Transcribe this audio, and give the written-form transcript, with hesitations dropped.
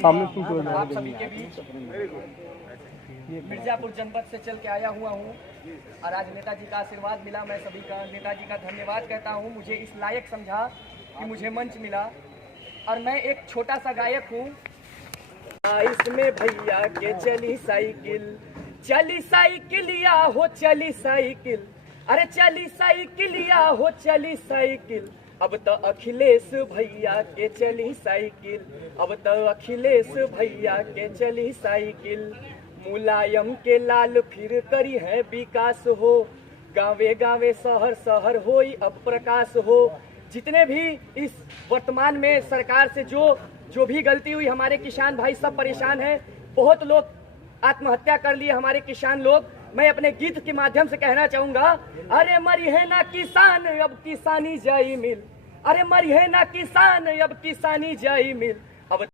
सामने आप सभी के बीच मिर्जापुर जनपद से चल के आया हुआ हूँ और आज नेताजी का आशीर्वाद मिला। मैं सभी का नेताजी का धन्यवाद कहता हूँ। मुझे इस लायक समझा कि मुझे मंच मिला और मैं एक छोटा सा गायक हूँ। इसमें भैया के चली साइकिलिया हो चली साइकिल, अरे चली साइकिलिया हो चली साइकिल। अब तो अखिलेश भैया के चली साइकिल, अब तो अखिलेश भैया के चली साइकिल। मुलायम के लाल फिर करी है विकास हो, गावे गावे शहर शहर होई अब प्रकाश हो। जितने भी इस वर्तमान में सरकार से जो भी गलती हुई, हमारे किसान भाई सब परेशान हैं। बहुत लोग आत्महत्या कर लिए हमारे किसान लोग। मैं अपने गीत के माध्यम से कहना चाहूंगा, अरे मरी है ना किसान अब किसानी जाई मिल, अरे मरी है ना किसान अब किसानी जाई मिल।